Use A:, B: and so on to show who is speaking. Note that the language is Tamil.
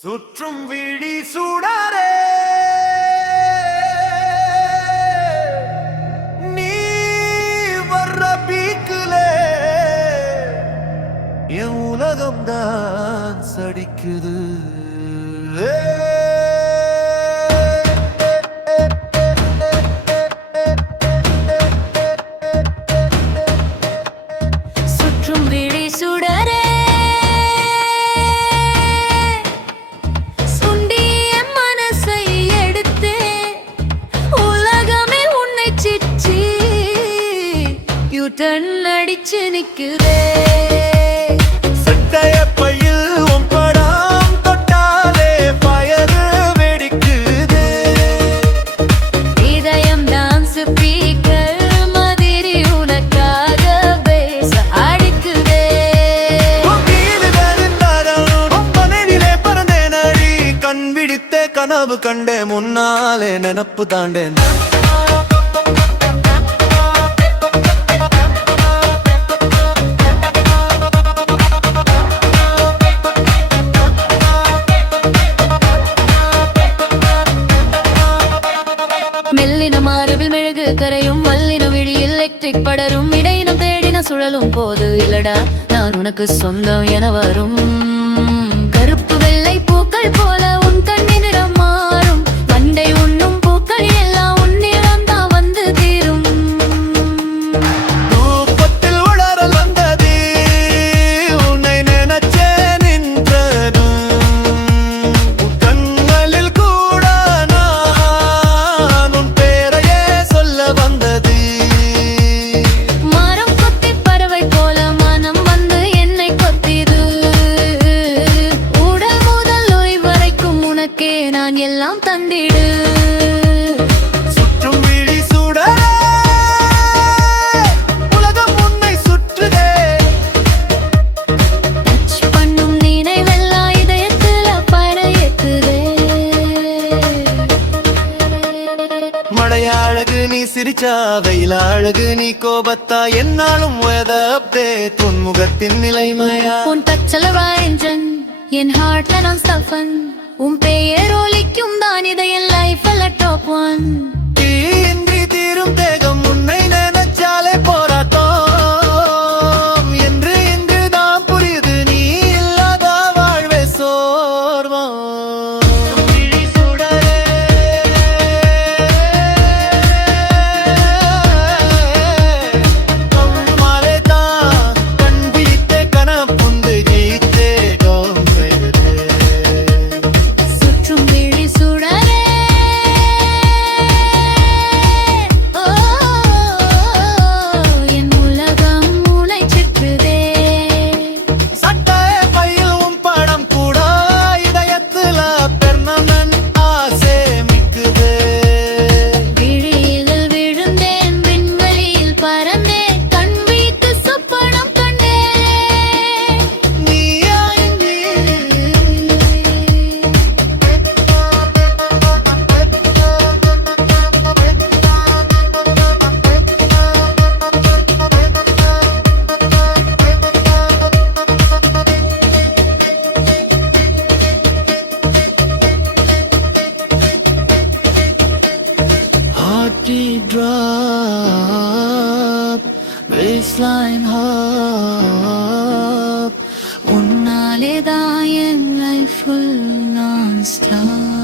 A: சுற்றும் விழி சுடரே. நீ வர்ற பீக்குலே. என் உலகம் சடிக்குது.
B: யூட்டன் அடிச்சு நிக்குதே.
A: சட்டைய பையில் படம் தொட்டாலே பயரு வெடிக்குது.
B: இதயம் டான்ஸ் ஸ்பீக்கர் மாதிரி உனக்காக பேச அடிக்குதே.
A: மனைவிலே பறந்தேனடி. கண் விழித்தே கனவு கண்டே முன்னாலே நினப்பு தாண்டேன்.
B: மெழுகு மல்லின விழி எலக்ட்ரிக் படரும். இடையினம் தேடின சுழலும் போது இல்லடா நான் உனக்கு சொந்தம் என வரும். தந்திடு
A: சுற்றும் விழி சுடரே உலகம் உன்னை சுற்றுதே.
B: டச் பண்ணும் நினைவெல்லாம் இதயத்துல பறையேத்துதே
A: மழைய அழகு நீ சிரிச்சா வெயில அழகு நீ கோபத்தா என்னாலும் வேதப்தே துன்முகத்தின் நிலைமையா?
B: உன் டச்சல ராயஞ்சன் என் ஹார்ட்ல நான் ஸ்டஃபன் உன் பெயர் ஒலிக்கும் தான் இதயம் லைஃப்ல
A: top one Heartbeat drop, baseline hop.
B: உன்னாலே தான் என் லைஃப் ஃபுல் நான் ஸ்டாப்